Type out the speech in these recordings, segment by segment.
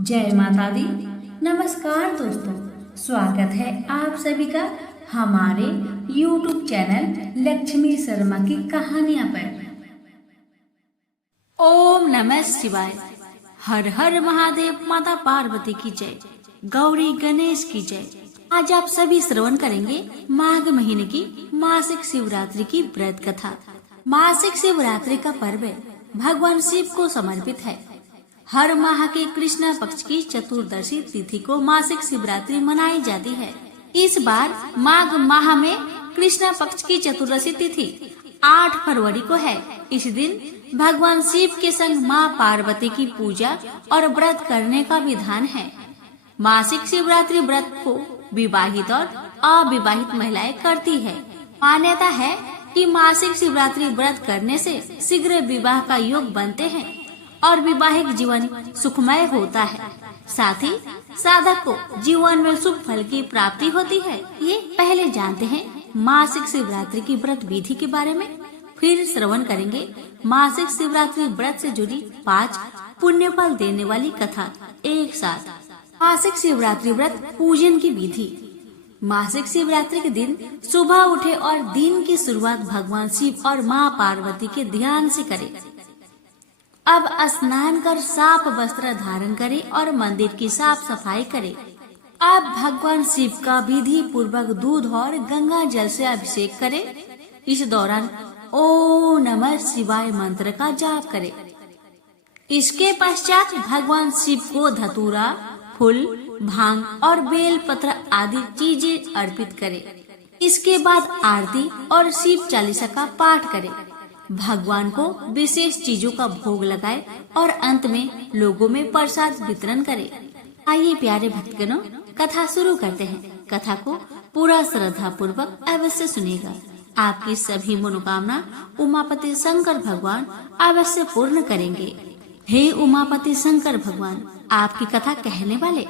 जय माता दी। नमस्कार दोस्तों, स्वागत है आप सभी का हमारे YouTube चैनल लक्ष्मी शर्मा की कहानियां पर। ओम नमः शिवाय। हर हर महादेव। माता पार्वती की जय। गौरी गणेश की जय। आज आप सभी श्रवण करेंगे माघ महीने की मासिक शिवरात्रि की व्रत कथा। मासिक शिवरात्रि का पर्व भगवान शिव को समर्पित है। हर माह के कृष्ण पक्ष की चतुर्दशी तिथि को मासिक शिवरात्रि मनाई जाती है। इस बार माघ माह में कृष्ण पक्ष की चतुर्दशी तिथि 8 फरवरी को है। इस दिन भगवान शिव के संग माँ पार्वती की पूजा और व्रत करने का विधान है। मासिक शिवरात्रि व्रत को विवाहित और अविवाहित महिलाएं करती है। मान्यता है कि मासिक शिवरात्रि व्रत करने से शीघ्र विवाह का योग बनते हैं और वैवाहिक जीवन सुखमय होता है। साथ ही साधक को जीवन में शुभ फल की प्राप्ति होती है। ये पहले जानते हैं मासिक शिवरात्रि की व्रत विधि के बारे में, फिर श्रवण करेंगे मासिक शिवरात्रि व्रत से जुड़ी 5 पुण्य फल देने वाली कथा एक साथ। मासिक शिवरात्रि व्रत पूजन की विधि। मासिक शिवरात्रि के दिन सुबह उठे और दिन की शुरुआत भगवान शिव और माँ पार्वती के ध्यान से करें। अब स्नान कर साफ वस्त्र धारण करें और मंदिर की साफ सफाई करें। अब भगवान शिव का विधि पूर्वक दूध और गंगा जल से अभिषेक करें। इस दौरान ओम नमः शिवाय मंत्र का जाप करें। इसके पश्चात भगवान शिव को धतूरा, फूल, भांग और बेल पत्र आदि चीजें अर्पित करें। इसके बाद आरती और शिव चालीसा का पाठ करें। भगवान को विशेष चीजों का भोग लगाए और अंत में लोगों में प्रसाद वितरण करें। आइए प्यारे भक्तगणों, कथा शुरू करते हैं। कथा को पूरा श्रद्धा पूर्वक अवश्य सुनिएगा। आपकी सभी मनोकामना उमापति शंकर भगवान अवश्य पूर्ण करेंगे। हे उमापति शंकर भगवान, आपकी कथा कहने वाले,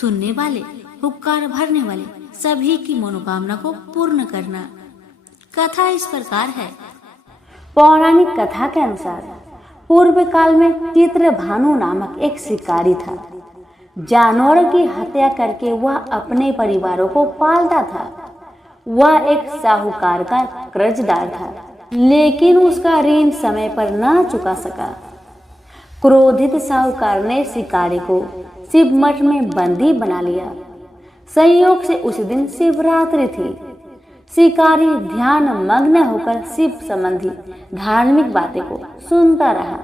सुनने वाले, हुक्कार भरने वाले सभी की मनोकामना को पूर्ण करना। कथा इस प्रकार है। पौराणिक कथा के अनुसार पूर्व काल में चित्रभानु नामक एक शिकारी था। जानवरों की हत्या करके वह अपने परिवारों को पालता था। वह एक साहूकार का कर्जदार था, लेकिन उसका ऋण समय पर न चुका सका। क्रोधित साहूकार ने शिकारी को शिव मठ में बंदी बना लिया। संयोग से उस दिन शिवरात्रि थी। शिकारी ध्यान मग्न होकर शिव संबंधी धार्मिक बातें को सुनता रहा।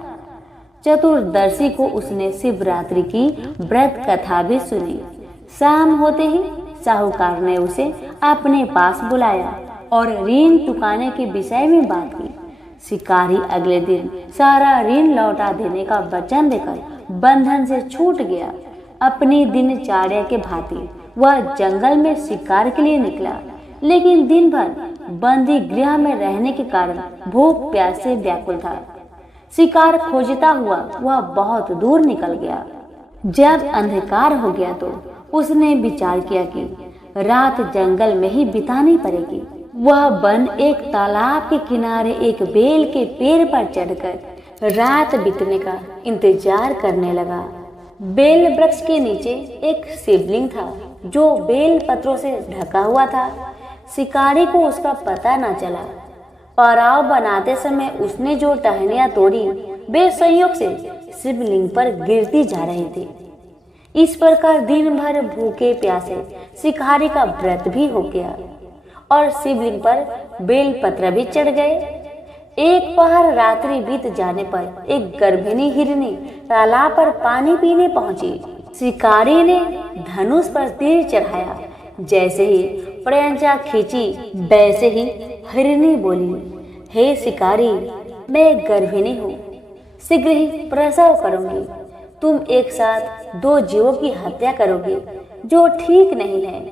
चतुर्दशी को उसने शिवरात्रि की व्रत कथा भी सुनी। शाम होते ही साहूकार ने उसे अपने पास बुलाया और ऋण चुकाने के विषय में बात की। शिकारी अगले दिन सारा ऋण लौटा देने का वचन देकर बंधन से छूट गया। अपनी दिनचर्या के भांति वह जंगल में शिकार के लिए निकला, लेकिन दिन भर बंदी गृह में रहने के कारण भूख प्यास से व्याकुल था। शिकार खोजता हुआ वह बहुत दूर निकल गया। जब अंधकार हो गया तो उसने विचार किया कि रात जंगल में ही बितानी पड़ेगी। वह वन एक तालाब के किनारे एक बेल के पेड़ पर चढ़कर रात बीतने का इंतजार करने लगा। बेल वृक्ष के नीचे एक शिवलिंग था जो बेल पत्रों से ढका हुआ था। शिकारी को उसका पता न चला। पड़ाव बनाते समय उसने जो टहनियां तोड़ी वे संयोग से शिवलिंग पर गिरती जा रही थी। इस प्रकार दिन भर भूखे प्यासे शिकारी का व्रत भी हो गया और शिवलिंग पर बेल पत्र भी चढ़ गए। एक पहर रात्रि बीत जाने पर एक गर्भिणी हिरनी तालाब पर पानी पीने पहुंची। शिकारी ने धनुष पर तीर चढ़ाया। जैसे ही प्रयंचा खींची वैसे ही हिरनी बोली, हे शिकारी, मैं गर्भिणी हूँ, शीघ्र ही प्रसव करूंगी। तुम एक साथ 2 जीवों की हत्या करोगे, जो ठीक नहीं है।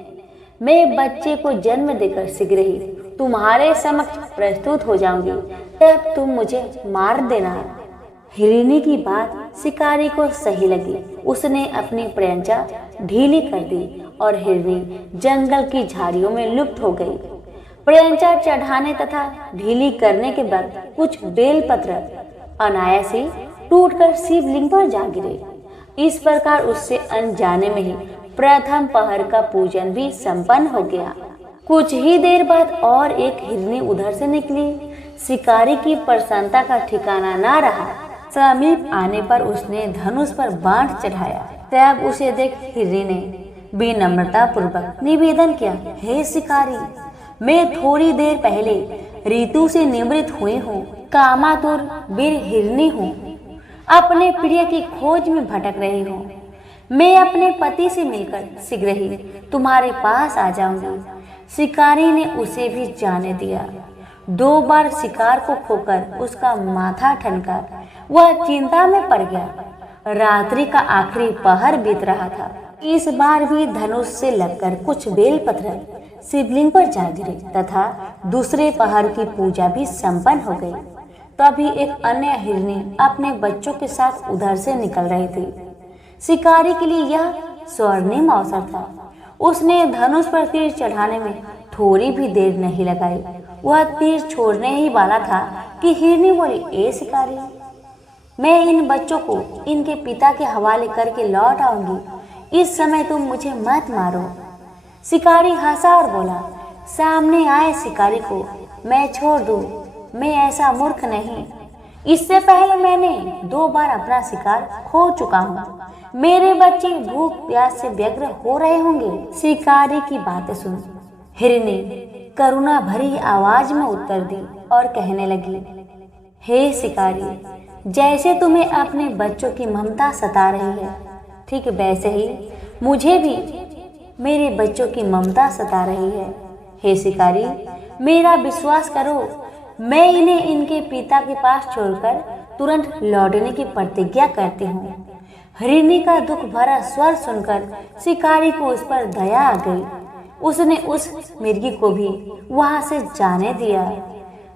मैं बच्चे को जन्म देकर शीघ्र ही तुम्हारे समक्ष प्रस्तुत हो जाऊंगी, तब तुम मुझे मार देना। हिरनी की बात शिकारी को सही लगी। उसने अपनी प्रयंचा ढीली कर दी और हिरनी जंगल की झाड़ियों में लुप्त हो गई। प्रयंचा चढ़ाने तथा ढीली करने के बाद कुछ बेल पत्र अनायास ही टूटकर शिवलिंग पर जा गिरे। इस प्रकार उससे अनजाने में ही प्रथम पहर का पूजन भी संपन्न हो गया। कुछ ही देर बाद और एक हिरनी उधर से निकली। शिकारी की प्रसन्नता का ठिकाना ना रहा। समीप आने पर उसने धनुष पर बाण चढ़ाया। तब उसे देख हिरनी ने विनम्रता पूर्वक निवेदन किया, हे शिकारी, मैं थोड़ी देर पहले ऋतु से निवृत्त हुई हूँ, कामातुर वीर हिरनी हूँ, अपने प्रिय की खोज में भटक रही हूँ। मैं अपने पति से मिलकर शीघ्र ही तुम्हारे पास आ जाऊंगी। शिकारी ने उसे भी जाने दिया। 2 बार शिकार को खोकर उसका माथा ठनका वह चिंता में पड़ गया। रात्रि का आखिरी पहर बीत रहा था। इस बार भी धनुष से लगकर कुछ बेल पत्थर शिवलिंग पर जा गिरे तथा दूसरे पहर की पूजा भी संपन्न हो गई। तभी एक अन्य हिरनी अपने बच्चों के साथ उधर से निकल रही थी। शिकारी के लिए यह स्वर्णिम अवसर था। उसने धनुष पर तीर चढ़ाने में थोड़ी भी देर नहीं लगाई। वह तीर छोड़ने ही वाला था कि हिरनी बोली, ए शिकारी, मैं इन बच्चों को इनके पिता के हवाले करके लौट आऊंगी। इस समय तुम मुझे मत मारो। शिकारी हंसा और बोला, सामने आए शिकारी को मैं छोड़ दूं, मैं ऐसा मूर्ख नहीं। इससे पहले मैंने 2 बार अपना शिकार खो चुका हूँ। मेरे बच्चे भूख प्यास से व्यग्र हो रहे होंगे। शिकारी की बातें सुन हिरनी करुणा भरी आवाज में उत्तर दी और कहने लगी, हे शिकारी, जैसे तुम्हें अपने बच्चों की ममता सता रही है, ठीक वैसे ही मुझे भी मेरे बच्चों की ममता सता रही है। हे शिकारी, मेरा विश्वास करो, मैं इन्हें इनके पिता के पास छोड़कर तुरंत लौटने की प्रतिज्ञा करती हूँ। हिरनी का दुख भरा स्वर सुनकर शिकारी को उस पर दया आ गई। उसने उस मिर्गी को भी वहां से जाने दिया।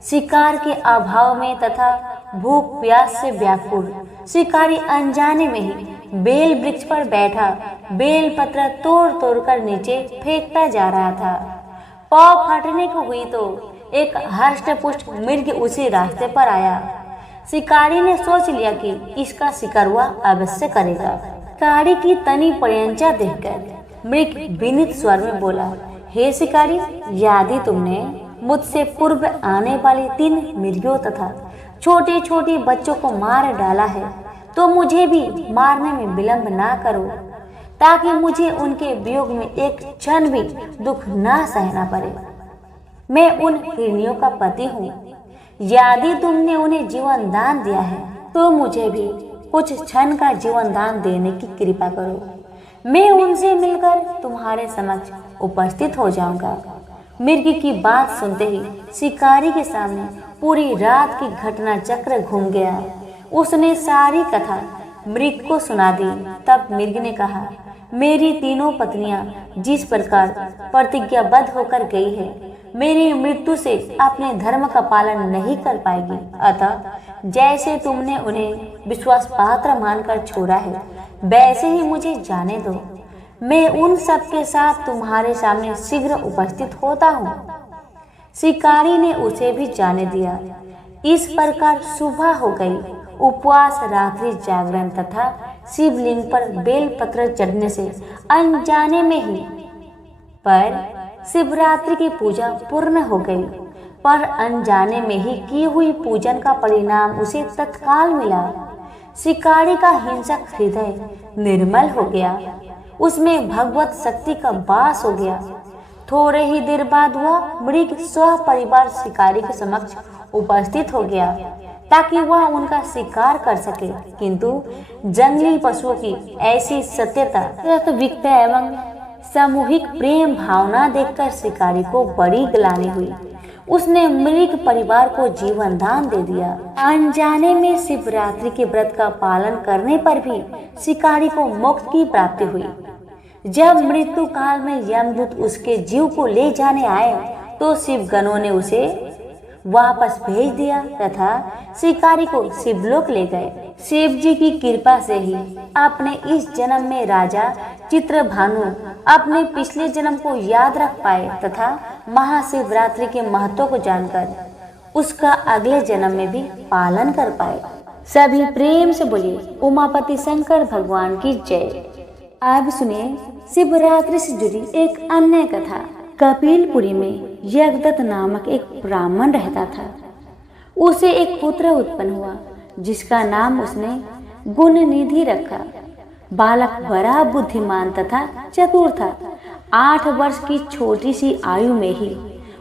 शिकार के अभाव में तथा भूख प्यास से व्याकुल शिकारी अनजाने में ही बेल वृक्ष पर बैठा बेल पत्र तोड़ तोड़ कर नीचे फेंकता जा रहा था। पाँव फटने को हुई तो एक हष्ट-पुष्ट मृग उसी रास्ते पर आया। शिकारी ने सोच लिया कि इसका शिकार वह अवश्य करेगा। शिकारी की तनी पर्यंचा देखकर मृग विनीत स्वर में बोला, हे शिकारी, यदि तुमने मुझसे पूर्व आने वाली 3 मृगियों तथा छोटे छोटे बच्चों को मार डाला है तो मुझे भी मारने में विलंब ना करो, ताकि मुझे उनके वियोग में एक क्षण भी दुख ना सहना पड़े। मैं उन हिरनियों का पति हूँ। यदि तुमने उन्हें जीवन दान दिया है तो मुझे भी कुछ क्षण का जीवन दान देने की कृपा करो। मैं उनसे मिलकर तुम्हारे समक्ष उपस्थित हो जाऊंगा। मृग की बात सुनते ही शिकारी के सामने पूरी रात की घटना चक्र घूम गया। उसने सारी कथा मृग को सुना दी। तब मृग ने कहा, मेरी 3 पत्नियां जिस प्रकार प्रतिज्ञाबद्ध होकर गई है, मेरी मृत्यु से अपने धर्म का पालन नहीं कर पाएगी। अतः जैसे तुमने उन्हें विश्वास पात्र मानकर छोड़ा है, वैसे ही मुझे जाने दो। मैं उन सब के साथ तुम्हारे सामने शीघ्र उपस्थित होता हूँ। शिकारी ने उसे भी जाने दिया। इस प्रकार सुबह हो गई। उपवास, रात्रि जागरण तथा शिवलिंग पर बेलपत्र चढ़ने से अनजाने में ही पर शिवरात्रि की पूजा पूर्ण हो गई। पर अनजाने में ही की हुई पूजन का परिणाम उसे तत्काल मिला। शिकारी का हिंसक हृदय निर्मल हो गया। उसमें भगवत शक्ति का वास हो गया। थोड़े ही देर बाद वह मृग स्व परिवार शिकारी के समक्ष उपस्थित हो गया ताकि वह उनका शिकार कर सके। किंतु जंगली पशुओं की ऐसी सत्यता, वास्तविकता एवं सामूहिक प्रेम भावना देखकर शिकारी को बड़ी ग्लानि हुई। उसने मृग परिवार को जीवन दान दे दिया। अनजाने में शिवरात्रि के व्रत का पालन करने पर भी शिकारी को मोक्ष की प्राप्ति हुई। जब मृत्यु काल में यमदूत उसके जीव को ले जाने आए तो शिवगणों ने उसे वापस भेज दिया तथा शिकारी को शिवलोक ले गए। शिव जी की कृपा से ही अपने इस जन्म में राजा चित्रभानु अपने पिछले जन्म को याद रख पाए तथा महाशिवरात्रि के महत्व को जानकर उसका अगले जन्म में भी पालन कर पाए। सभी प्रेम से बोलिए उमापति शंकर भगवान की जय। अब सुनिए शिवरात्रि से जुड़ी एक अन्य कथा। कपिलपुरी में यज्ञदत्त नामक एक ब्राह्मण रहता था। उसे एक पुत्र उत्पन्न हुआ जिसका नाम उसने गुणनिधि रखा। बालक बड़ा बुद्धिमान तथा चतुर था। 8 वर्ष की छोटी सी आयु में ही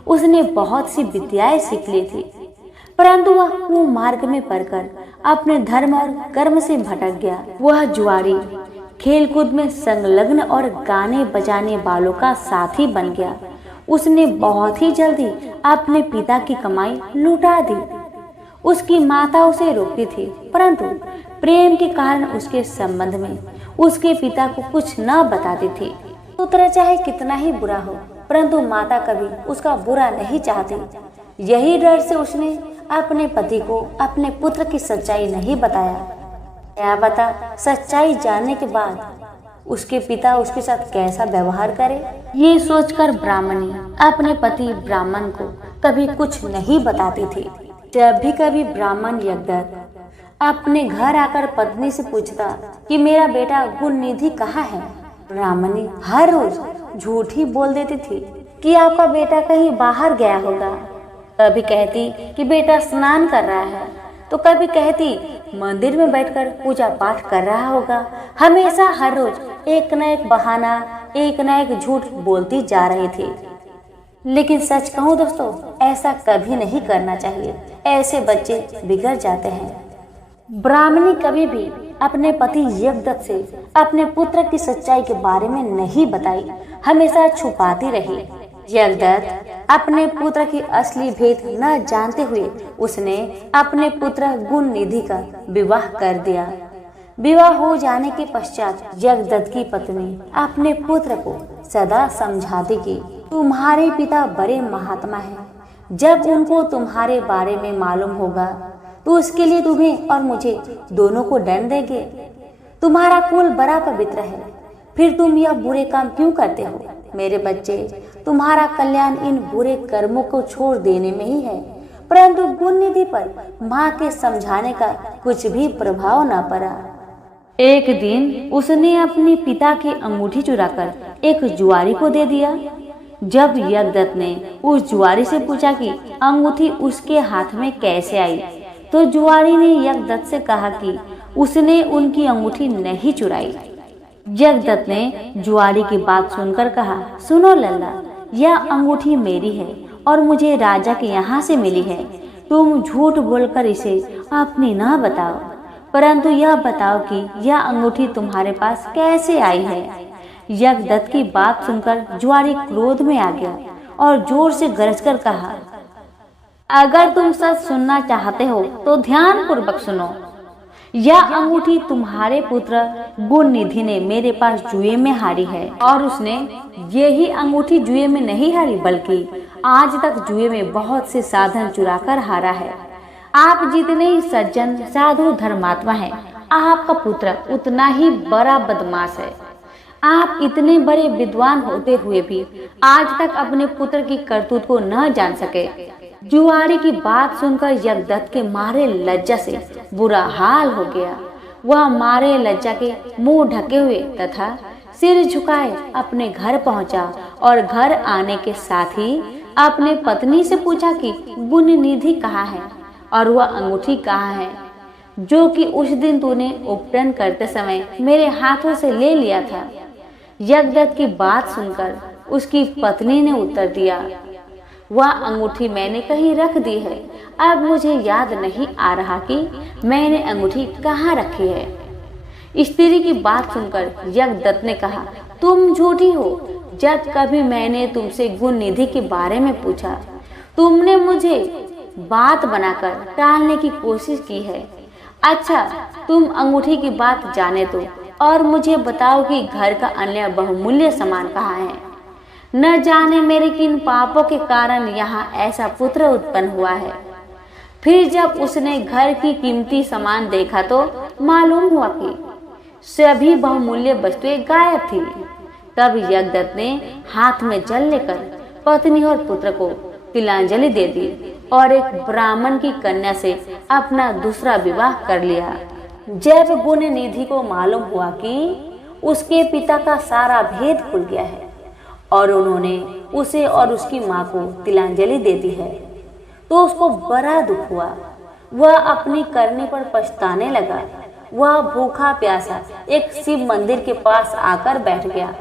उसने बहुत सी विद्याएं सीख ली थी, परंतु वह कुमार्ग में पड़कर अपने धर्म और कर्म से भटक गया। वह जुआरी, खेलकूद में संलग्न और गाने बजाने वालों का साथी बन गया। उसने बहुत ही जल्दी अपने पिता की कमाई लुटा दी। उसकी माता उसे रोकती थी, परंतु प्रेम के कारण उसके संबंध में उसके पिता को कुछ न बताती थी। पुत्र चाहे कितना ही बुरा हो, परंतु माता कभी उसका बुरा नहीं चाहती। यही डर से उसने अपने पति को अपने पुत्र की सच्चाई नहीं बताया। क्या पता सच्चाई जानने के बाद उसके पिता उसके साथ कैसा व्यवहार करे। ये सोचकर ब्राह्मणी अपने पति ब्राह्मण को कभी कुछ नहीं बताती थी। जब भी कभी ब्राह्मण यज्ञदत्त अपने घर आकर पत्नी से पूछता कि मेरा बेटा गुणनिधि कहाँ है, ब्राह्मणी हर रोज झूठ ही बोल देती थी कि आपका बेटा कहीं बाहर गया होगा। कभी कहती कि बेटा स्नान कर रहा है, तो कभी कहती मंदिर में बैठकर पूजा पाठ कर रहा होगा। हमेशा हर रोज एक न एक बहाना, एक न एक झूठ बोलती जा रही थी। लेकिन सच कहूँ दोस्तों, ऐसा कभी नहीं करना चाहिए। ऐसे बच्चे बिगड़ जाते हैं। ब्राह्मणी कभी भी अपने पति यज्ञदत्त से अपने पुत्र की सच्चाई के बारे में नहीं बताई, हमेशा छुपाती रही। यज्ञदत्त अपने पुत्र की असली भेद न जानते हुए उसने अपने पुत्र गुणनिधि का विवाह कर दिया। विवाह हो जाने के पश्चात यज्ञदत्त की पत्नी अपने पुत्र को सदा समझाती कि तुम्हारे पिता बड़े महात्मा हैं। जब उनको तुम्हारे बारे में मालूम होगा तो उसके लिए तुम्हें और मुझे दोनों को दंड देंगे। तुम्हारा कुल बड़ा पवित्र है, फिर तुम यह बुरे काम क्यों करते हो? मेरे बच्चे, तुम्हारा कल्याण इन बुरे कर्मों को छोड़ देने में ही है। परंतु गुणनिधि पर माँ के समझाने का कुछ भी प्रभाव न पड़ा। एक दिन उसने अपने पिता की अंगूठी चुराकर एक जुआरी को दे दिया। जब यज्ञदत्त ने उस जुआरी से पूछा कि अंगूठी उसके हाथ में कैसे आई, तो जुआरी ने यज्ञदत्त से कहा कि उसने उनकी अंगूठी नहीं चुराई। यज्ञदत्त ने जुआरी की बात सुनकर कहा, सुनो लल्ला, यह अंगूठी मेरी है और मुझे राजा के यहाँ से मिली है। तुम झूठ बोलकर इसे अपनी न बताओ, परंतु यह बताओ कि यह अंगूठी तुम्हारे पास कैसे आई है। यज्ञदत्त की बात सुनकर जुआरी क्रोध में आ गया और जोर से गरजकर कहा, अगर तुम सच सुनना चाहते हो तो ध्यान पूर्वक सुनो। यह अंगूठी तुम्हारे पुत्र गुणनिधि ने मेरे पास जुए में हारी है, और उसने यही अंगूठी जुए में नहीं हारी बल्कि आज तक जुए में बहुत से साधन चुराकर हारा है। आप जितने ही सज्जन साधु धर्मात्मा हैं, आपका पुत्र उतना ही बड़ा बदमाश है। आप इतने बड़े विद्वान होते हुए भी आज तक अपने पुत्र की करतूत को न जान सके। जुआरी की बात सुनकर यज्ञदत्त के मारे लज्जा से बुरा हाल हो गया। वह मारे लज्जा के मुंह ढके हुए तथा सिर झुकाए अपने घर पहुंचा और घर आने के साथ ही अपने पत्नी से पूछा कि गुणनिधि कहाँ है और वह अंगूठी कहाँ है जो कि उस दिन तूने उपटन करते समय मेरे हाथों से ले लिया था। यज्ञदत्त की बात सुनकर उसकी पत्नी ने उत्तर दिया, वह अंगूठी मैंने कहीं रख दी है। अब मुझे याद नहीं आ रहा कि मैंने अंगूठी कहाँ रखी है। स्त्री की बात सुनकर यज्ञदत्त ने कहा, तुम झूठी हो। जब कभी मैंने तुमसे गुणनिधि के बारे में पूछा, तुमने मुझे बात बनाकर टालने की कोशिश की है। अच्छा, तुम अंगूठी की बात जाने दो और मुझे बताओ कि घर का अन्य बहुमूल्य सामान कहाँ है। न जाने मेरे किन पापों के कारण यहाँ ऐसा पुत्र उत्पन्न हुआ है। फिर जब उसने घर की कीमती सामान देखा तो मालूम हुआ कि सभी बहुमूल्य वस्तुएं गायब थी। तब यज्ञदत्त ने हाथ में जल लेकर पत्नी और पुत्र को तिलांजलि दे दी। और एक ब्राह्मण की कन्या से अपना दूसरा विवाह कर लिया। जब गुण निधि को मालूम हुआ कि उसके पिता का सारा भेद खुल गया है और उन्होंने उसे और उसकी माँ को तिलांजलि दे दी है, तो उसको बड़ा दुख हुआ। वह अपनी करनी पर पछताने लगा। वह भूखा प्यासा एक शिव मंदिर के पास आकर बैठ गया।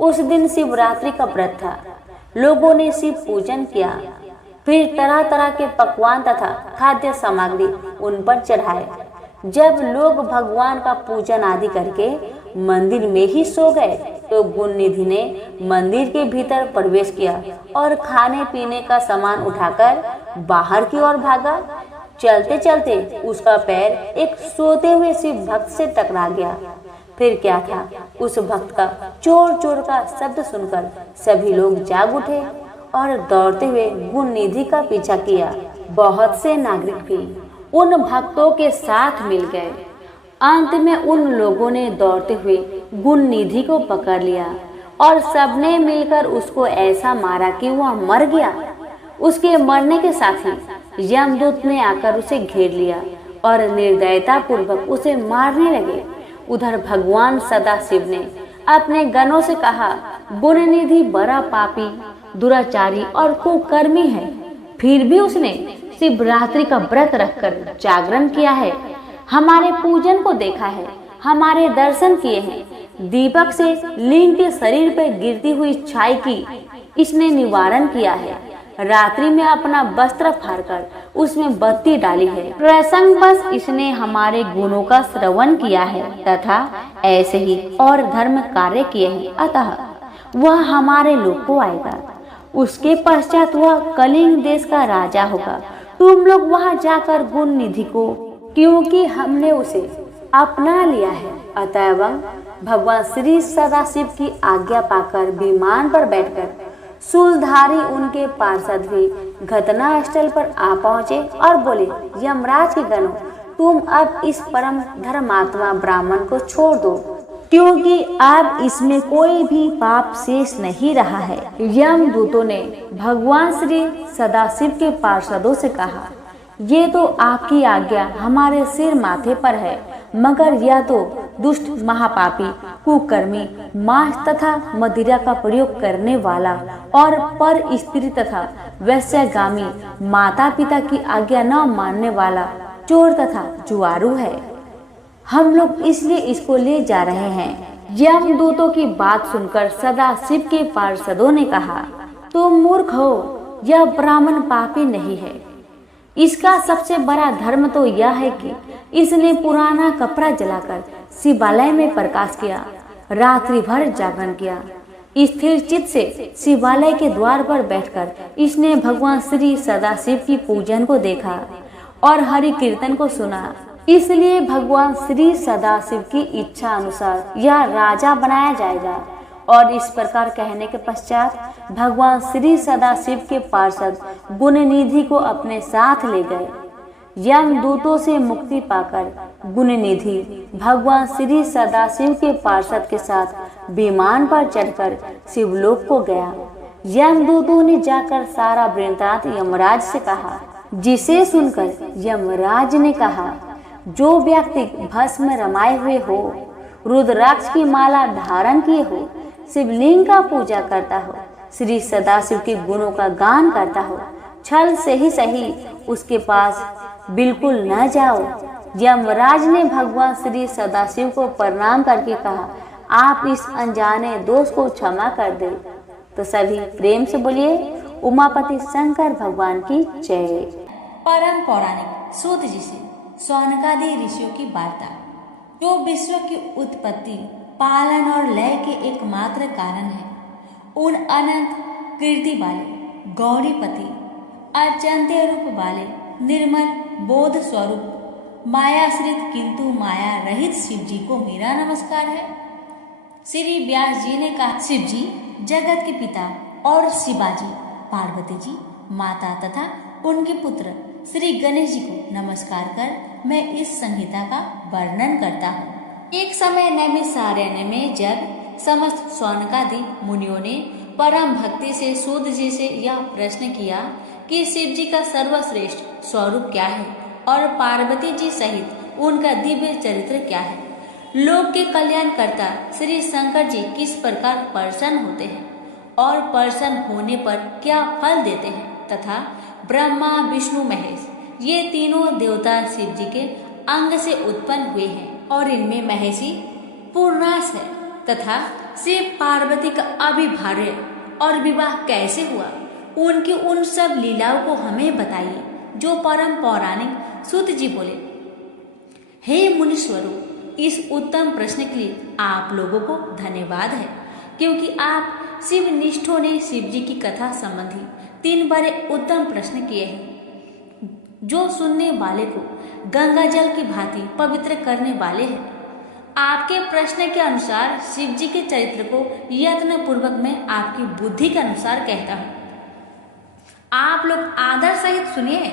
उस दिन शिवरात्रि का व्रत था। लोगों ने शिव पूजन किया, फिर तरह तरह के पकवान तथा खाद्य सामग्री उन पर चढ़ाए। जब लोग भगवान का पूजन आदि करके मंदिर में ही सो गए, तो गुणनिधि ने मंदिर के भीतर प्रवेश किया और खाने पीने का सामान उठाकर बाहर की ओर भागा। चलते चलते उसका पैर एक सोते हुए शिव भक्त से टकरा गया। फिर क्या था, उस भक्त का चोर चोर का शब्द सुनकर सभी लोग जाग उठे और दौड़ते हुए गुणनिधि का पीछा किया। बहुत से नागरिक भी उन भक्तों के साथ मिल गए। अंत में उन लोगों ने दौड़ते हुए गुणनिधि को पकड़ लिया और सबने मिलकर उसको ऐसा मारा कि वह मर गया। उसके मरने के साथ ही यमदूत ने आकर उसे घेर लिया और निर्दयता पूर्वक उसे मारने लगे। उधर भगवान सदाशिव ने अपने गणों से कहा, गुणनिधि बड़ा पापी, दुराचारी और कुकर्मी है, फिर भी उसने शिवरात्रि का व्रत रखकर जागरण किया है, हमारे पूजन को देखा है, हमारे दर्शन किए हैं। दीपक से लिंग के शरीर पर गिरती हुई छाई की इसने निवारण किया है। रात्रि में अपना वस्त्र फाड़कर उसमें बत्ती डाली है। प्रसंग बस इसने हमारे गुणों का श्रवण किया है तथा ऐसे ही और धर्म कार्य किए हैं, अतः वह हमारे लोक को आएगा। उसके पश्चात वह कलिंग देश का राजा होगा। तुम लोग वहां जाकर गुणनिधि को, क्योंकि हमने उसे अपना लिया है, अतएव भगवान श्री सदाशिव की आज्ञा पाकर विमान पर बैठकर शूलधारी उनके पार्षद भी घटनास्थल पर आ पहुंचे और बोले, यमराज के गणों, तुम अब इस परम धर्मात्मा ब्राह्मण को छोड़ दो, क्योंकि अब इसमें कोई भी पाप शेष नहीं रहा है। यमदूतों ने भगवान श्री सदाशिव के पार्षदों से कहा, ये तो आपकी आज्ञा हमारे सिर माथे पर है, मगर यह तो दुष्ट महापापी कुकर्मी मांस तथा मदिरा का प्रयोग करने वाला और पर स्त्री तथा वैश्यगामी माता पिता की आज्ञा न मानने वाला चोर तथा जुआरू है। हम लोग इसलिए इसको ले जा रहे हैं। यमदूतों की बात सुनकर सदाशिव के पार्षदों ने कहा, तुम मूर्ख हो, यह ब्राह्मण पापी नहीं है। इसका सबसे बड़ा धर्म तो यह है कि इसने पुराना कपड़ा जलाकर शिवालय में प्रकाश किया, रात्रि भर जागरण किया। स्थिर चित्त से शिवालय के द्वार पर बैठकर इसने भगवान श्री सदाशिव की पूजन को देखा और हरि कीर्तन को सुना। इसलिए भगवान श्री सदाशिव की इच्छा अनुसार यह राजा बनाया जाएगा। और इस प्रकार कहने के पश्चात भगवान श्री सदाशिव के पार्षद गुणनिधि को अपने साथ ले गए। यमदूतों से मुक्ति पाकर गुणनिधि भगवान श्री सदाशिव के पार्षद के साथ विमान पर चढ़कर शिवलोक को गया। यमदूतों ने जाकर सारा वृत्तांत यमराज से कहा, जिसे सुनकर यमराज ने कहा, जो व्यक्ति भस्म रमाए हुए हो, रुद्राक्ष की माला धारण किए हो, शिवलिंग का पूजा करता हो, श्री सदाशिव के गुणों का गान करता हो, छल से ही सही उसके पास बिल्कुल न जाओ। यमराज ने भगवान श्री सदाशिव को प्रणाम करके कहा, आप इस अनजाने दोष को क्षमा कर दे। तो सभी प्रेम से बोलिए, उमापति शंकर भगवान की जय। परम पौराणिक सूत जी से शौनकादि ऋषियों की वार्ता। जो विश्व की उत्पत्ति, पालन और लय के एकमात्र कारण है, उन अनंत कीर्ति वाले गौरीपति, अचिंत्य रूप वाले निर्मल बोध स्वरूप मायाश्रित किंतु माया रहित शिव जी को मेरा नमस्कार है। श्री व्यास जी ने कहा, शिव जी जगत के पिता और शिवाजी पार्वती जी माता तथा उनके पुत्र श्री गणेश जी को नमस्कार कर मैं इस संहिता का वर्णन करता हूँ। एक समय नैमिषारण्य में जब समस्त शौनकादि मुनियों ने परम भक्ति से सूत जी से यह प्रश्न किया कि शिव जी का सर्वश्रेष्ठ स्वरूप क्या है और पार्वती जी सहित उनका दिव्य चरित्र क्या है। लोक के कल्याणकर्ता श्री शंकर जी किस प्रकार प्रसन्न होते हैं और प्रसन्न होने पर क्या फल देते हैं तथा ब्रह्मा विष्णु महेश ये तीनों देवता शिव जी के अंग से उत्पन्न हुए हैं और इनमें महेशी पूर्णास है तथा शिव पार्वती का अभिभार्य और विवाह कैसे हुआ, उनकी उन सब लीलाओं को हमें बताइए जो परम पौराणिक सूत जी बोले। हे मुनीश्वरों, इस उत्तम प्रश्न के लिए आप लोगों को धन्यवाद है, क्योंकि आप शिव निष्ठों ने शिव जी की कथा संबंधी 3 बड़े उत्तम प्रश्न किए हैं जो सुनने वाले को गंगा जल की भांति पवित्र करने वाले हैं। आपके प्रश्न के अनुसार शिव जी के चरित्र को यत्न पूर्वक मैं आपकी बुद्धि के अनुसार कहता हूँ। आप लोग आदर सहित सुनिए।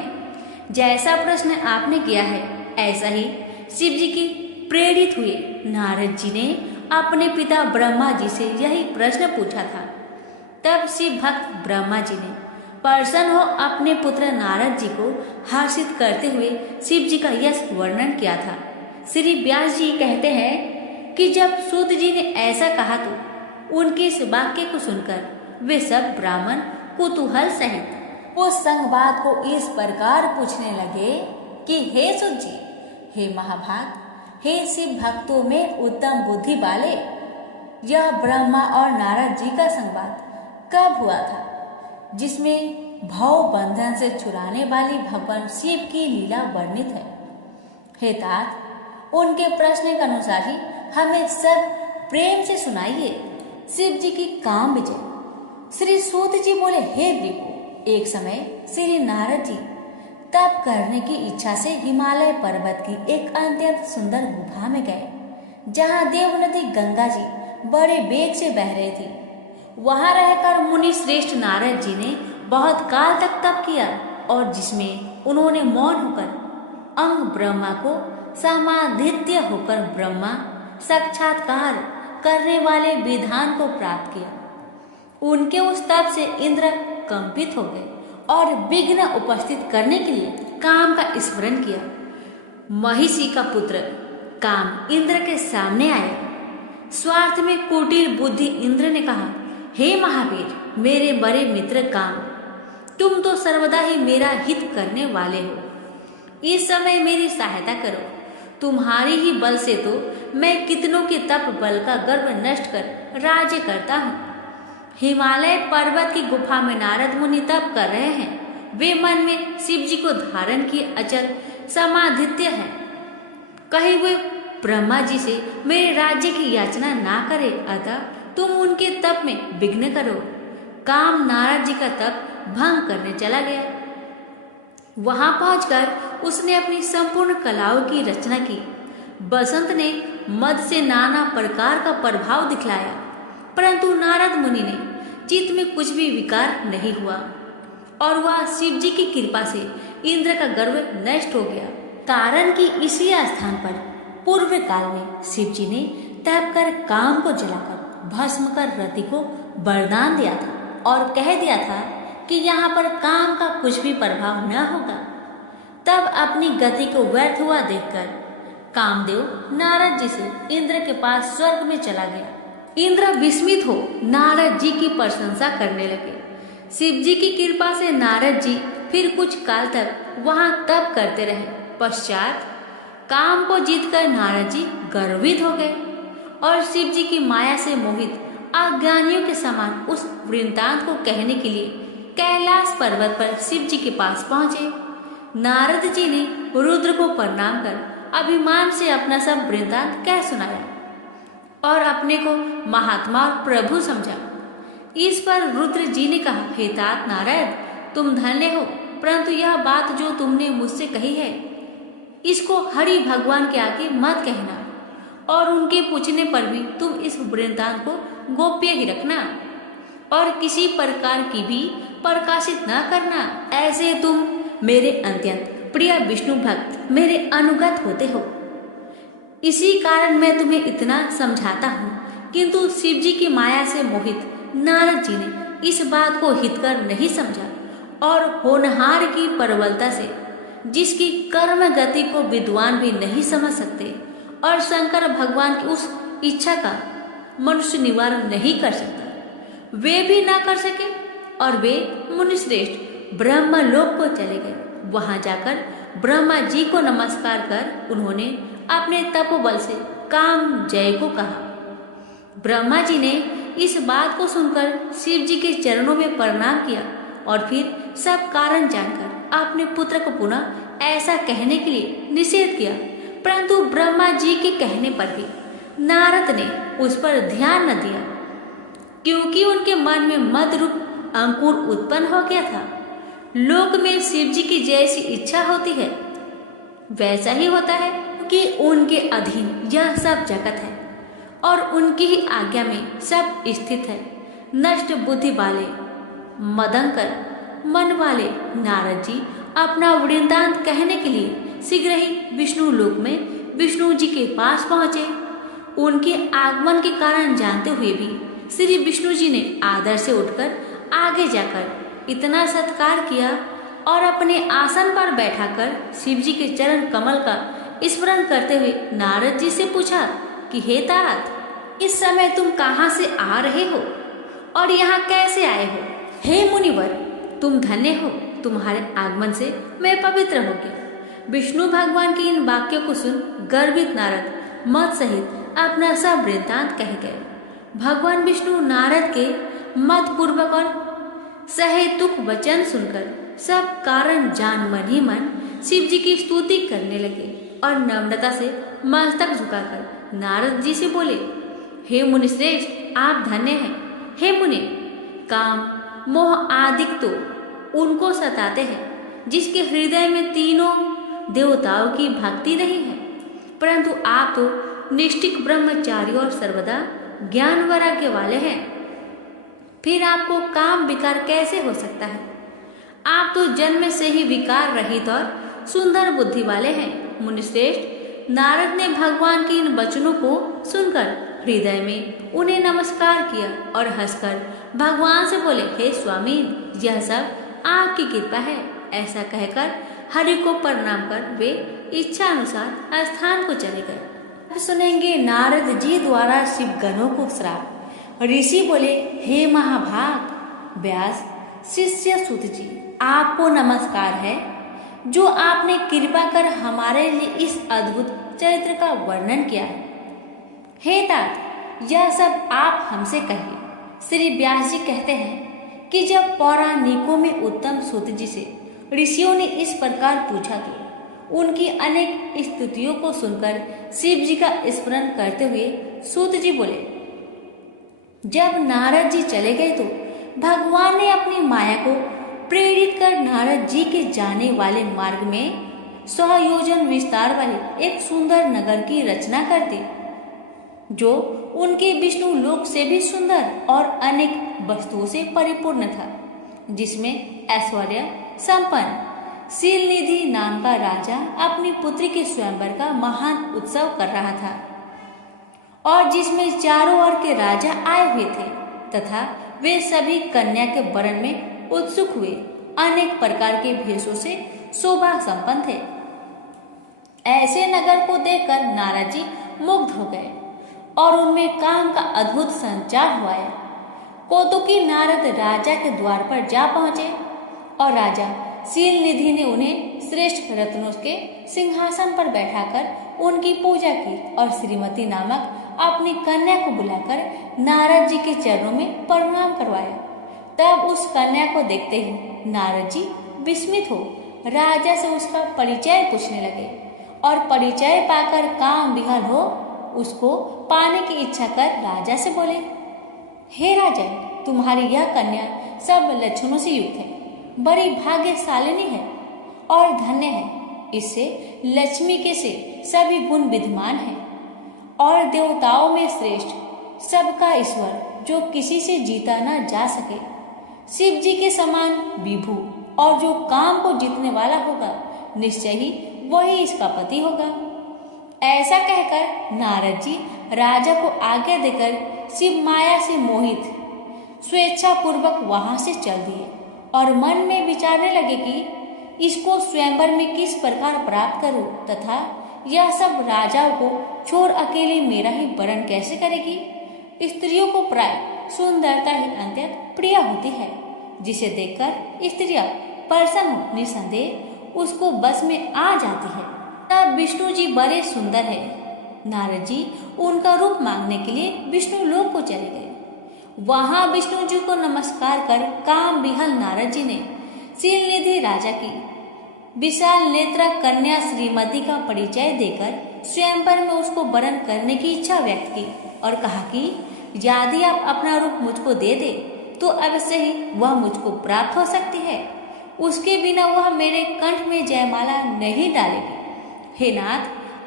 जैसा प्रश्न आपने किया है ऐसा ही शिव जी की प्रेरित हुए नारद जी ने अपने पिता ब्रह्मा जी से यही प्रश्न पूछा था। तब शिव भक्त ब्रह्मा जी ने प्रसन्न हो अपने पुत्र नारद जी को हर्षित करते हुए शिव जी का यश वर्णन किया था। श्री व्यास जी कहते हैं कि जब सूत जी ने ऐसा कहा तो उनके इस वाक्य को सुनकर वे सब ब्राह्मण कुतूहल सहित उस संवाद को इस प्रकार पूछने लगे कि हे सूत जी, हे महाभाग, हे शिव भक्तों में उत्तम बुद्धि वाले, यह ब्रह्मा और नारद जी का संवाद कब हुआ था जिसमें भव बंधन से छुड़ाने वाली भगवान शिव की लीला वर्णित है। हे तात, उनके प्रश्न के अनुसार ही हमें सब प्रेम से सुनाइए। शिव जी की काम विजय। श्री सूत जी बोले, हे विभु, एक समय श्री नारद जी तप करने की इच्छा से हिमालय पर्वत की एक अत्यंत सुंदर गुफा में गए, जहाँ देवनदी गंगा जी बड़े वेग से बह रही थी। वहां रहकर मुनि श्रेष्ठ नारद जी ने बहुत काल तक तप किया और जिसमें उन्होंने मौन होकर अंग ब्रह्मा को समाधित्य होकर ब्रह्मा साक्षात्कार करने वाले विधान को प्राप्त किया। उनके उस तप से इंद्र कंपित हो गए और विघ्न उपस्थित करने के लिए काम का स्मरण किया। महिषी का पुत्र काम इंद्र के सामने आया। स्वार्थ में कुटिल बुद्धि इंद्र ने कहा, हे महावीर, मेरे बड़े मित्र काम, तुम तो सर्वदा ही मेरा हित करने वाले हो। इस समय मेरी सहायता करो। तुम्हारी ही बल से तो मैं कितनों के तप बल का गर्व नष्ट कर राज्य करता हूँ। हिमालय पर्वत की गुफा में नारद मुनि तप कर रहे हैं। वे मन में शिव जी को धारण किए अचल समाधित्य है। कहीं वे ब्रह्मा जी से मेरे राज्य की याचना ना करे, अतः तुम उनके तप में विघ्न करो। काम नारद जी का तप भंग करने चला गया। वहां पहुंचकर उसने अपनी संपूर्ण कलाओं की रचना की। बसंत ने मद से नाना प्रकार का प्रभाव दिखलाया, परंतु नारद मुनि ने चित्त में कुछ भी विकार नहीं हुआ और वह शिव जी की कृपा से इंद्र का गर्व नष्ट हो गया। कारण कि इसी स्थान पर पूर्व काल में शिव जी ने तप कर काम को जलाकर भस्म कर रति को वरदान दिया था और कह दिया था कि यहाँ पर काम का कुछ भी प्रभाव न होगा। तब अपनी गति को व्यर्थ हुआ देखकर कामदेव नारद जी से इंद्र के पास स्वर्ग में चला गया। इंद्र विस्मित हो नारद जी की प्रशंसा करने लगे। शिव जी की कृपा से नारद जी फिर कुछ काल तक वहां तप करते रहे। पश्चात काम को जीतकर नारद जी गर्वित हो गए और शिव जी की माया से मोहित अज्ञानियों के समान उस वृत्तांत को कहने के लिए कैलाश पर्वत पर शिव जी के पास पहुंचे। नारद जी ने रुद्र को प्रणाम कर अभिमान से अपना सब वृत्तांत कह सुनाया और अपने को महात्मा और प्रभु समझा। इस पर रुद्र जी ने कहा, हे तात नारद, तुम धन्य हो, परंतु यह बात जो तुमने मुझसे कही है इसको हरि भगवान के आगे मत कहना और उनके पूछने पर भी तुम इस वृत्तांत को गोप्य ही रखना और किसी प्रकार की भी प्रकाशित न करना। ऐसे तुम मेरे अत्यंत प्रिय विष्णु भक्त मेरे अनुगत होते हो। इसी कारण मैं तुम्हें इतना समझाता हूँ, किंतु शिव जी की माया से मोहित नारद जी ने इस बात को हितकर नहीं समझा और होनहार की प्रबलता से, जिसकी कर्म गति को विद्वान भी नहीं समझ सकते और शंकर भगवान की उस इच्छा का मनुष्य निवारण नहीं कर सकता, वे भी ना कर सके और वे मुनिश्रेष्ठ ब्रह्मलोक को चले गए। वहां जाकर ब्रह्मा जी को नमस्कार कर उन्होंने अपने तपोबल से काम जय को कहा। ब्रह्मा जी ने इस बात को सुनकर शिव जी के चरणों में प्रणाम किया और फिर सब कारण जानकर अपने पुत्र को पुनः ऐसा कहने के लिए निषेध किया, परंतु ब्रह्मा जी के कहने पर भी नारद ने उस पर ध्यान न दिया, क्योंकि उनके मन में मद रूप अंकुर उत्पन्न हो गया था। लोक में शिव जी की जैसी इच्छा होती है वैसा ही होता है कि उनके अधीन यह सब जगत है और उनकी ही आज्ञा में सब स्थित है। नष्ट बुद्धि वाले मदंकर मन वाले नारद जी अपना वृंदांत कहने के लिए शीघ्र ही विष्णु लोक में विष्णु जी के पास पहुंचे। उनके आगमन के कारण जानते हुए भी श्री विष्णु जी ने आदर से उठकर आगे जाकर इतना सत्कार किया और अपने आसन पर बैठाकर शिव जी के चरण कमल का स्मरण करते हुए नारद जी से पूछा कि हे तात, इस समय तुम कहाँ से आ रहे हो और यहाँ कैसे आए हो? हे मुनिवर, तुम धन्य हो, तुम्हारे आगमन से मैं पवित्र हो गया। विष्णु भगवान के इन वाक्यों को सुन गर्वित नारद मत सहित अपना सब वृत्तांत कह गए। भगवान विष्णु नारद के मत पूर्वक और सहेतुक वचन सुनकर सब कारण जान मन ही मन शिव जी की स्तुति करने लगे और नम्रता से मस्तक झुकाकर नारद जी से बोले, हे मुनिश्रेष्ठ, आप धन्य हैं। हे मुनि, काम मोह आदि तो उनको सताते हैं जिसके हृदय में तीनों देवताओं की भक्ति नहीं है, परंतु आप तो निष्ठिक ब्रह्मचारी और सर्वदा ज्ञान वैराग्य वाले हैं, फिर आपको काम विकार कैसे हो सकता है? आप तो जन्म से ही विकार रहित और सुंदर बुद्धि वाले हैं। मुनिश्रेष्ठ, नारद ने भगवान के इन वचनों को सुनकर हृदय में उन्हें नमस्कार किया और हंसकर भगवान से बोले, हे स्वामी, यह सब आपकी कृपा है। ऐसा कहकर हरि को प्रणाम कर वे इच्छा अनुसार स्थान को चले गए। अब सुनेंगे नारद जी द्वारा शिव गणों को श्राप। ऋषि बोले, हे महाभाग व्यास शिष्य सुत जी, आपको नमस्कार है जो आपने कृपा कर हमारे लिए इस अद्भुत चरित्र का वर्णन किया है। हे तात, यह सब आप हमसे कहिए। श्री व्यास जी कहते हैं कि जब पौराणिकों में उत्तम सूत जी से ऋषियों ने इस प्रकार पूछा तो उनकी अनेक स्तुतियों को सुनकर शिव जी का स्मरण करते हुए सूत जी बोले, जब नारद जी चले गए तो भगवान ने अपनी माया को प्रेरित कर नारद जी के जाने वाले मार्ग में 100 योजन विस्तार वाले एक सुंदर नगर की रचना कर दी, जो उनके विष्णु लोक से भी सुंदर और अनेक वस्तुओं से परिपूर्ण था, जिसमें ऐश्वर्य संपन्न शीलनिधि नाम का राजा अपनी पुत्री के स्वयंवर का महान उत्सव कर रहा था और जिसमें चारों ओर के राजा आए हुए थे तथा वे सभी कन्या के वरण में उत्सुक हुए अनेक प्रकार के भेषों से शोभा संपन्न थे। ऐसे नगर को देखकर नारद जी मुग्ध हो गए और उनमें काम का अद्भुत संचार हुआ है। कौतुकी नारद राजा के द्वार पर जा पहुंचे और राजा शीलनिधि ने उन्हें श्रेष्ठ रत्नों के सिंहासन पर बैठाकर उनकी पूजा की और श्रीमती नामक अपनी कन्या को बुलाकर नारद जी के चरणों में प्रणाम करवाया। तब उस कन्या को देखते ही नारद जी विस्मित हो राजा से उसका परिचय पूछने लगे और परिचय पाकर काम विहल हो उसको पाने की इच्छा कर राजा से बोले, हे राजा, तुम्हारी यह कन्या सब लक्षणों से युक्त है, बड़ी भाग्यशालिनी है और धन्य है। इससे लक्ष्मी के से सभी गुण विद्यमान है और देवताओं में श्रेष्ठ, सबका ईश्वर, जो किसी से जीता न जा सके, शिव जी के समान विभु और जो काम को जीतने वाला होगा निश्चय ही वही इसका पति होगा। ऐसा कहकर नारद जी राजा को आज्ञा देकर शिव माया से मोहित स्वेच्छा पूर्वक वहां से चल दिए और मन में विचारने लगे कि इसको स्वयंवर में किस प्रकार प्राप्त करूं तथा यह सब राजाओं को छोड़ अकेले मेरा ही वरण कैसे करेगी। स्त्रियों को प्राय सुंदरता ही अत्यंत प्रिय होती है, जिसे देखकर स्त्रियां प्रसन्न हो निसंदेह उसको बस में आ जाती है। तब विष्णु जी बड़े सुंदर है। नारद जी उनका रूप मांगने के लिए विष्णु लोक को चले गए। वहां विष्णु जी को नमस्कार कर काम विहल नारद जी ने शीलनिधि राजा की विशाल नेत्रा कन्या श्रीमती का परिचय देकर स्वयंवर में उसको वरण करने की इच्छा व्यक्त की और कहा कि यदि आप अपना रूप मुझको दे दे तो अवश्य ही वह मुझको प्राप्त हो सकती है। उसके बिना वह मेरे कंठ में जयमाला नहीं डालेगी। हे नाथ,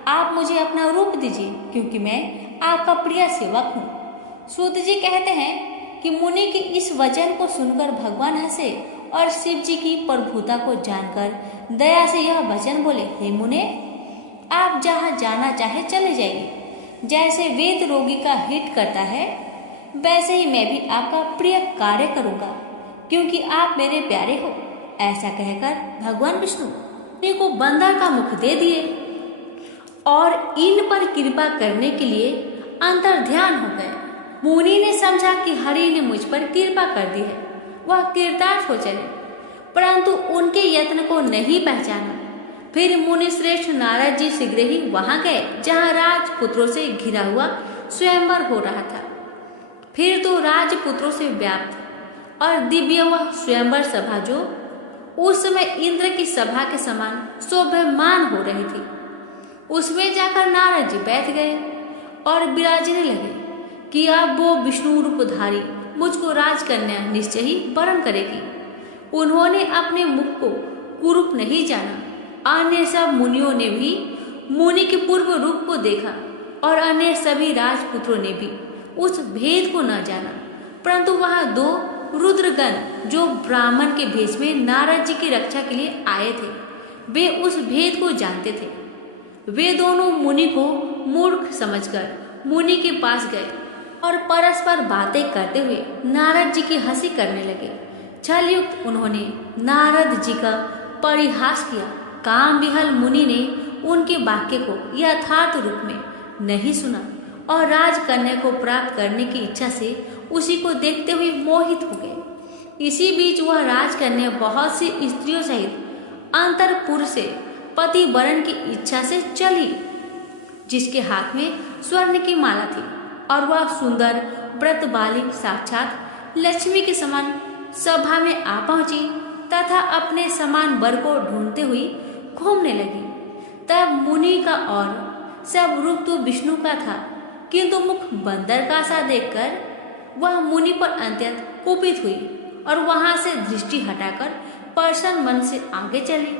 आप मुझे अपना रूप दीजिए, क्योंकि मैं आपका प्रिय सेवक हूँ। सूत जी कहते हैं कि मुनि के इस वचन को सुनकर भगवान हंसे और शिव जी की प्रभुता को जानकर दया से यह वचन बोले, हे मुने, आप जहाँ जाना चाहे चले जाइए। जैसे वेद रोगी का हित करता है, वैसे ही मैं भी आपका प्रिय कार्य करूंगा, क्योंकि आप मेरे प्यारे हो। ऐसा कहकर भगवान विष्णु मुनि को बंदर का मुख दे दिए और इन पर कृपा करने के लिए अंतर्ध्यान हो गए। मुनि ने समझा कि हरि ने मुझ पर कृपा कर दी है, वह कृतार्थ हो चले, परंतु उनके यत्न को नहीं पहचाना। फिर मुनि श्रेष्ठ नारद जी शीघ्र ही वहां गए जहां राजपुत्रों से घिरा हुआ स्वयंवर हो रहा था। फिर तो राजपुत्रों से व्याप्त और दिव्य वह स्वयंवर सभा जो उस समय इंद्र की सभा के समान शोभमान हो रही थी, उसमें जाकर नारद जी बैठ गए और विराजने लगे कि अब वो विष्णु रूपधारी मुझको राजकन्या निश्चय ही वरण करेगी। उन्होंने अपने मुख को कुरूप नहीं जाना। अन्य सब मुनियों ने भी मुनि के पूर्व रूप को देखा और अन्य सभी राजपुत्रों ने भी उस भेद को न जाना, परंतु वहां दो रुद्रगण जो ब्राह्मण के भेष में नारद जी की रक्षा के लिए आए थे, वे उस भेद को जानते थे। वे दोनों मुनि को मूर्ख समझकर मुनि के पास गए और परस्पर बातें करते हुए नारद जी की हंसी करने लगे। छलयुक्त उन्होंने नारद जी का परिहास किया। काम विहल मुनि ने उनके वाक्य को यथार्थ रूप में नहीं सुना और राजकन्या को प्राप्त करने की इच्छा से उसी को देखते हुए मोहित हो गए। इसी बीच वह राजकन्या बहुत सी स्त्रियों सहित अंतरपुर से पति वरण की इच्छा से चली, जिसके हाथ में स्वर्ण की माला थी और वह सुंदर व्रत बालिक साक्षात लक्ष्मी के समान सभा में आ पहुंची तथा अपने समान वर को ढूंढते हुई घूमने लगी। तब मुनि का और सब रूप तो विष्णु का था, किंतु मुख बंदर का सा देखकर वह मुनि पर अत्यंत कुपित हुई और वहां से दृष्टि हटाकर प्रसन्न मन से आगे चली।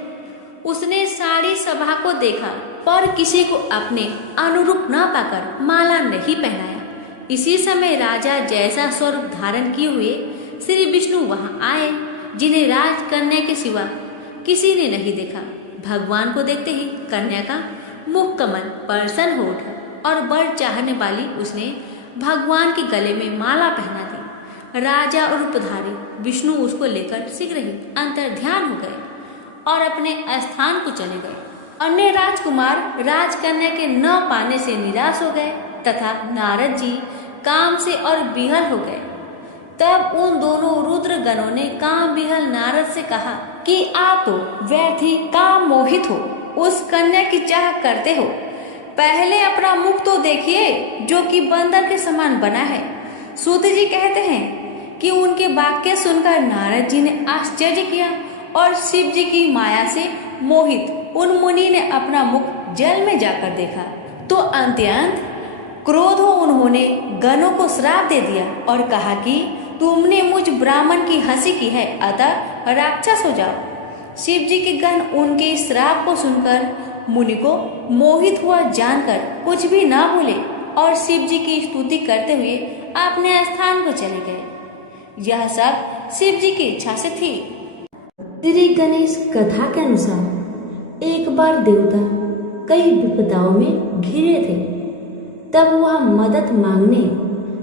उसने सारी सभा को देखा पर किसी को अपने अनुरूप न पाकर माला नहीं पहनाया। इसी समय राजा जैसा स्वरूप धारण किए हुए श्री विष्णु वहां आए, जिन्हें राजकन्या के सिवा किसी ने नहीं देखा। भगवान को देखते ही कन्या का मुख कमल प्रसन्न हो उठा और वर चाहने वाली उसने भगवान के गले में माला पहना दी। राजा और रूपधारी विष्णु उसको लेकर शीघ्र ही अंतर्ध्यान हो गए और अपने स्थान को चले गए। अन्य राजकुमार राजकन्या के न पाने से निराश हो गए तथा नारद जी काम से और विहल हो गए। तब उन दोनों रुद्र गणों ने काम विहल नारद से कहा कि आप तो व्यर्थ ही काम मोहित हो, उस कन्या की चाह करते हो। पहले अपना मुख तो देखिए जो कि बंदर के समान बना है। सूत जी कहते हैं कि उनके वाक्य सुनकर नारद जी ने आश्चर्य किया और शिव जी की माया से मोहित उन मुनि ने अपना मुख जल में जाकर देखा तो अत्यंत क्रोध हो उन्होंने गणों को श्राप दे दिया और कहा कि तुमने मुझ ब्राह्मण की हंसी की है, अतः राक्षस हो जाओ। शिव जी के गण उनके इस श्राप को सुनकर मुनि को मोहित हुआ जानकर कुछ भी ना बोले और शिव जी की स्तुति करते हुए अपने स्थान को चले गए। यह सब शिव जी की इच्छा से थी। श्री गणेश कथा के अनुसार एक बार देवता कई विपदाओं में घिरे थे। तब वह मदद मांगने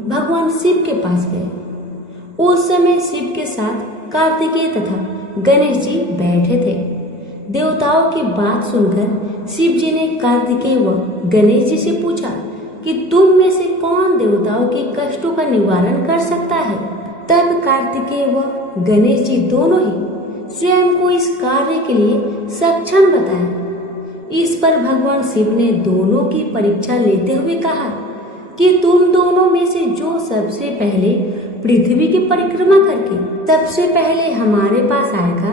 भगवान शिव के पास गए। उस समय शिव के साथ कार्तिकेय तथा गणेश जी बैठे थे। देवताओं की बात सुनकर शिव जी ने कार्तिकेय व गणेश जी से पूछा कि तुम में से कौन देवताओं के कष्टों का निवारण कर सकता है। तब कार्तिकेय व गणेश जी दोनों ही स्वयं को इस कार्य के लिए सक्षम बताए। इस पर भगवान शिव ने दोनों की परीक्षा लेते हुए कहा कि तुम दोनों में से जो सबसे पहले पृथ्वी की परिक्रमा करके सबसे पहले हमारे पास आएगा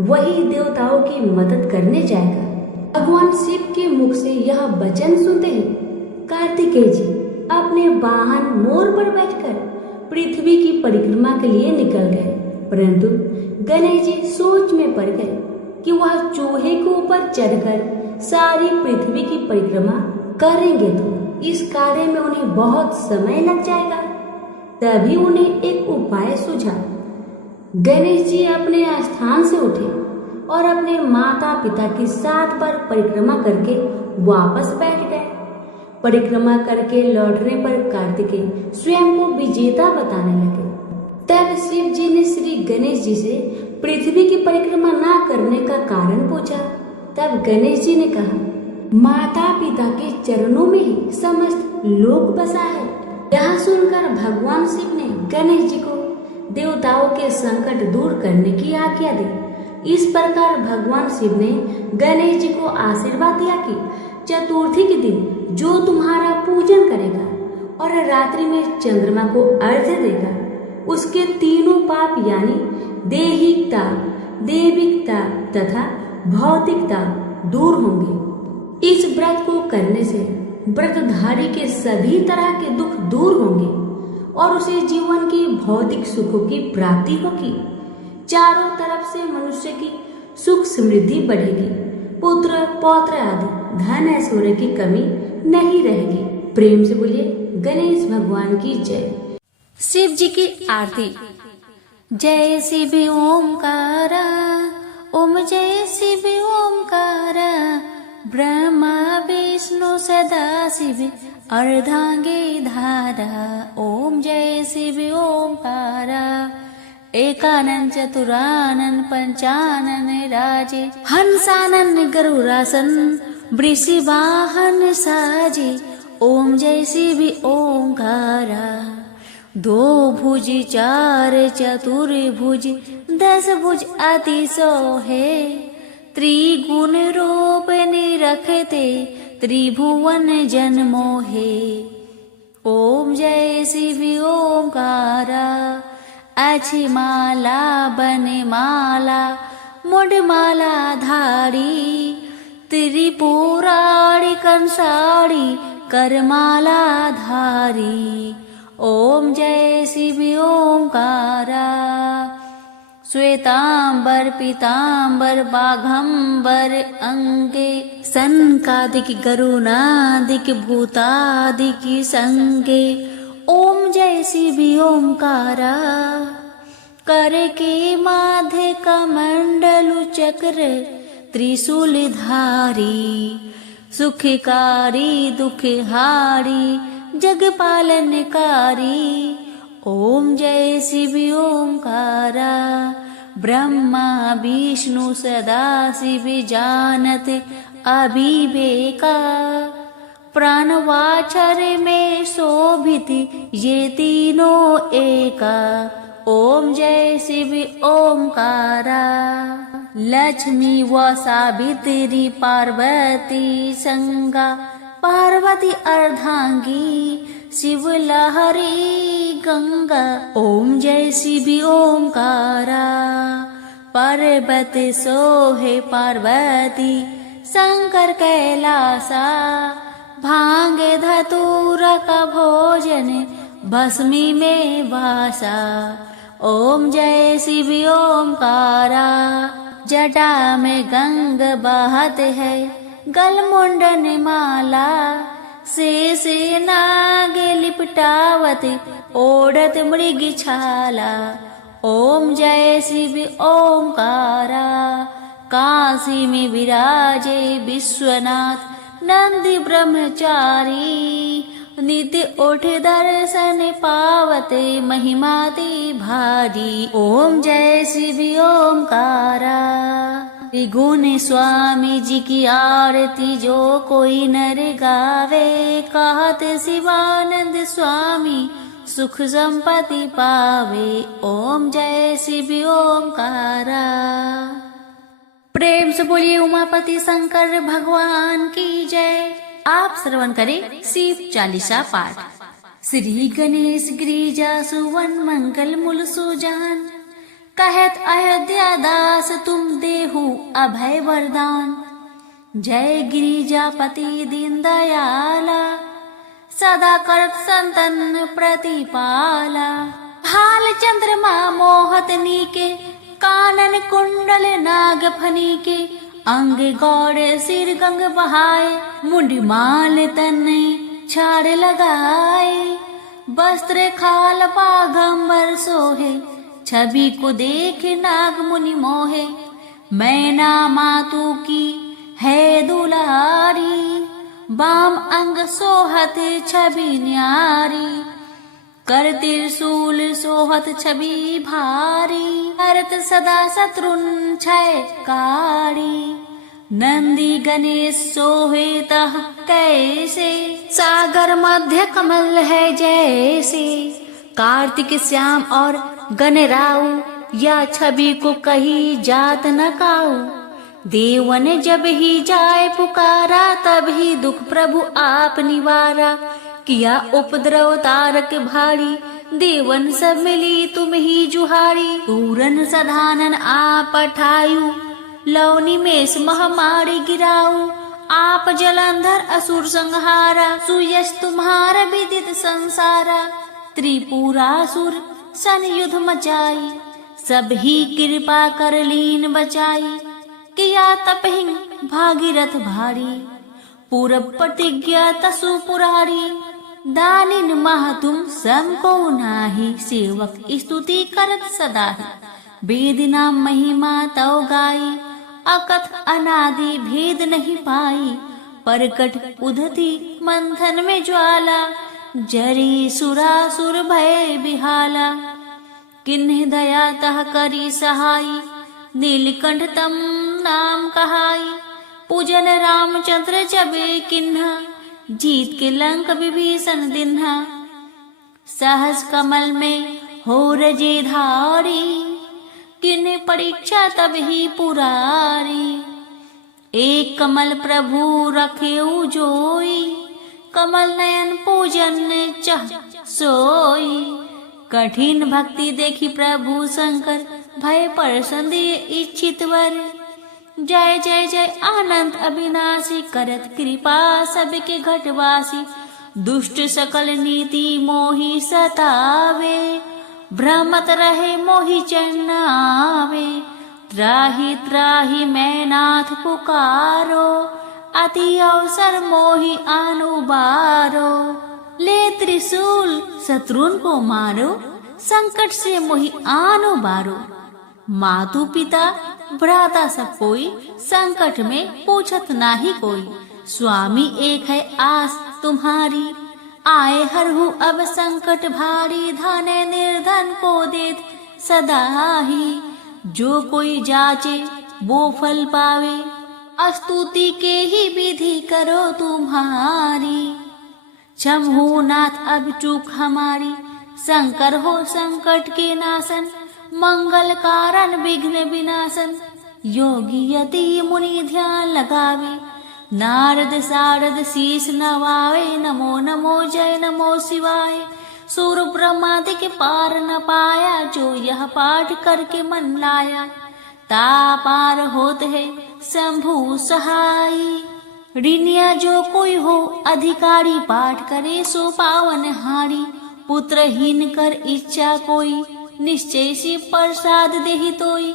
वही देवताओं की मदद करने जाएगा। भगवान शिव के मुख से यह वचन सुनते ही कार्तिकेय जी अपने वाहन मोर पर बैठकर पृथ्वी की परिक्रमा के लिए निकल गए, परंतु गणेश जी सोच में पड़ गए कि वह चूहे के ऊपर चढ़कर सारी पृथ्वी की परिक्रमा करेंगे तो इस कार्य में उन्हें बहुत समय लग जाएगा। तभी उन्हें एक उपाय सूझा। गणेश जी अपने स्थान से उठे और अपने माता पिता की साथ बार परिक्रमा करके वापस बैठ गए। परिक्रमा करके लौटने पर कार्तिकेय स्वयं को विजेता बताने लगे। तब शिव जी ने श्री गणेश जी से पृथ्वी की परिक्रमा ना करने का कारण पूछा। तब गणेश जी ने कहा, माता पिता के चरणों में ही समस्त लोक बसा है। यह सुनकर भगवान शिव ने गणेश जी को देवताओं के संकट दूर करने की आज्ञा दी। इस प्रकार भगवान शिव ने गणेश जी को आशीर्वाद दिया कि चतुर्थी के दिन जो तुम्हारा पूजन करेगा और रात्रि में चंद्रमा को अर्घ्य देगा उसके तीनों पाप यानी देहिकता, देविकता तथा भौतिकता दूर होंगे। इस व्रत को करने से व्रतधारी के सभी तरह के दुख दूर होंगे और उसे जीवन की भौतिक सुखों की प्राप्ति होगी। चारों तरफ से मनुष्य की सुख समृद्धि बढ़ेगी, पुत्र पौत्र आदि धन ऐश्वर्य की कमी नहीं रहेगी। प्रेम से बोलिए गणेश भगवान की जय। शिव जी की आरती। जय शिव ओमकारा, ओम जय शिव ओमकारा, ब्रह्मा विष्णु सदा शिव अर्धांगे धारा। ओम जय शिव ओमकारा, एकानन चतुरानन पंचानन राजे, हंसानन गरुरासन वृषिवाहन साजे। ओम जय शिव ओंकारा, दो भुज चार चतुर्भुज 10 भुज अति सोहे, त्रिगुण रूप निरखते त्रिभुवन जन मोहे। ओम जय शिव ओंकारा, अच्छी माला बने माला मुंडमाला धारी, त्रिपुरारी कंसारी करमाला धारी। ओम जय शिव ओंकारा, श्वेतांबर पीतांबर बाघंबर अंगे, सनकादिक गरुणादिक भूतादिक संगे। ओम जय शिव ओंकारा, कर के माधे कमंडलु चक्र त्रिशूल धारी, सुखकारी दुखहारी जग पालनकारी। ओम जय शिव ओंकारा, ब्रह्मा विष्णु सदा शिव जानत अविवेका, प्राण वाचर में शोभित ये तीनों एका। ओम जय शिव ओंकारा, लक्ष्मी व सावित्री पार्वती संगा, पार्वती अर्धांगी शिव लहरी गंगा। ओम जय शिव ओंकारा, पर्वत सोहे पार्वती शंकर कैलासा, भांगे धतूरा का भोजन भस्मी में वासा। ओम जय शिव ओंकारा, जटा में गंग बहत है गल मुंडन माला, शेष नाग लिपटावत ओढ़त मृग छाला। ओम जय शिव ओंकारा, काशी में विराजे विश्वनाथ नंदी ब्रह्मचारी, नित्य उठ दर्शन पावत उमापते महिमाति भारी। ओम जय शिव ओमकारा। गुण स्वामी जी की आरती जो कोई नर गावे, कहत शिवानंद स्वामी सुख संपत्ति पावे। ओम जय शिव ओमकारा। प्रेम से बोलिए उमापति शंकर भगवान की जय। आप श्रवण करें शिव चालीसा पाठ। श्री गणेश गिरिजा सुवन मंगल मूल सुजान, कहत अयोध्या दास तुम देहु अभय वरदान। जय गिरिजापति दीन दयाला, सदा करत संतन प्रतिपाला। हाल चंद्रमा मोहत नीके, कानन कुंडल नाग फनी के। अंग गौड़े सिर गंग बहाए, मुंडी माल तने छाड़ लगाए। वस्त्र खाल पागंबर सोहे, छवि को देख नाग मुनि मोहे। मैना मातु की है दुलारी, बाम अंग सोहत छवि न्यारी। कर त्रिशूल सोहत छवि भारी, करत सदा शत्रुन क्षयकारी। नंदी गणेश सोहे तह कैसे, सागर मध्य कमल है जैसे। कार्तिक श्याम और गणराऊ, या छवि को कही जात न काऊ। देवन जब ही जाए पुकारा, तब ही दुख प्रभु आप निवारा। किया उपद्रव तारक भारी, देवन सब मिली तुम ही जुहारी। पूरन सधानन आप पठायु, लौनी मेष महामारी गिराऊ। आप जलंधर असुर संहारा, सुयश तुम्हारा विदित संसारा। त्रिपुरासुर सन युद्ध मचाई, सब ही कृपा कर लीन बचाई। किया तपहिं भागीरथ भारी, पूरब प्रतिज्ञा तसु पुरारी। दानिन मह तुम सम को नाही, सेवक स्तुति करत सदा ही। वेद नाम महिमा तव गाई, अकथ अनादि भेद नहीं पाई। परकट उधती मंथन में ज्वाला, जरी सुरासुर भय बिहाला। किन्ह दया तह करी सहाई, नीलकंठ तम नाम कहाई। पूजन रामचंद्र जबे किन्हा, जीत के लंक विभीषण दिन्हा। सहस कमल में हो रजे धारी, किन्ह परीक्षा तब ही पुरारी। एक कमल प्रभु रखेऊ जोई, कमल नयन पूजन चह सोई। कठिन भक्ति देखी प्रभु शंकर, भय प्रसन्न इच्छित वर। जय जय जय अनंत अविनाशी, करत कृपा सबके घटवासी। दुष्ट सकल नीति मोहि सतावे, भ्रमत रहे मोहि चैन आवे। त्राहि त्राहि मैं नाथ पुकारो, अति अवसर मोहि अनुबारो। ले त्रिशूल शत्रुन को मारो, संकट से मोहि आनो बारो। मातु पिता भ्राता सब कोई, संकट में पूछत नाही कोई। स्वामी एक है आस तुम्हारी, आए हरहु अब संकट भारी। धन निर्धन को देत सदा ही, जो कोई जाचे वो फल पावे। स्तुति के ही विधि करो तुम्हारी, क्षम हो नाथ अब चूक हमारी। शंकर हो संकट के नाशन, मंगल कारण विघ्न विनाशन। योगी यति मुनि ध्यान लगावे, नारद सारद शीस नवावे। नमो नमो जय नमो शिवाय, सूर ब्रह्मादि के पार न पाया। जो यह पाठ करके मन लाया, ता पार होत है शंभु सहाई। ऋणिया जो कोई हो अधिकारी, पाठ करे सो पावन हारी। पुत्रहीन कर इच्छा कोई, निश्चय से प्रसाद देहि तोई।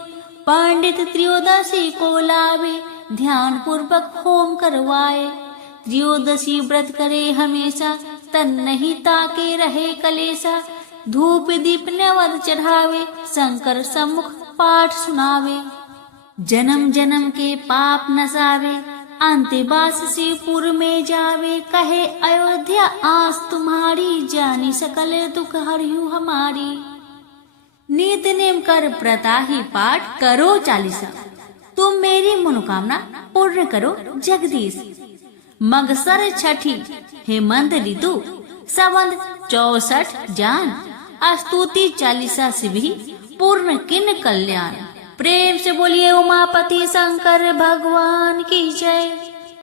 पंडित त्रयोदशी को लावे, ध्यान पूर्वक होम करवाए। त्रयोदशी व्रत करे हमेशा, तन नहीं ताके रहे कलेसा। धूप दीप नैवेद्य चढ़ावे, शंकर सम्मुख पाठ सुनावे। जन्म जन्म के पाप नसावे, अंतवास शिवपुर में जावे, कहे अयोध्या आस तुम्हारी, जानी सकल दुख हरियु हमारी। नित नेम कर प्रताही पाठ, करो चालीसा, तुम मेरी मनोकामना पूर्ण करो जगदीश। मगसर छठी हेमंत ऋतु, संवत 64 जान, स्तुति चालीसा शिवहि, पूर्ण किन कल्याण। प्रेम से बोलिए उमापति शंकर भगवान की जय।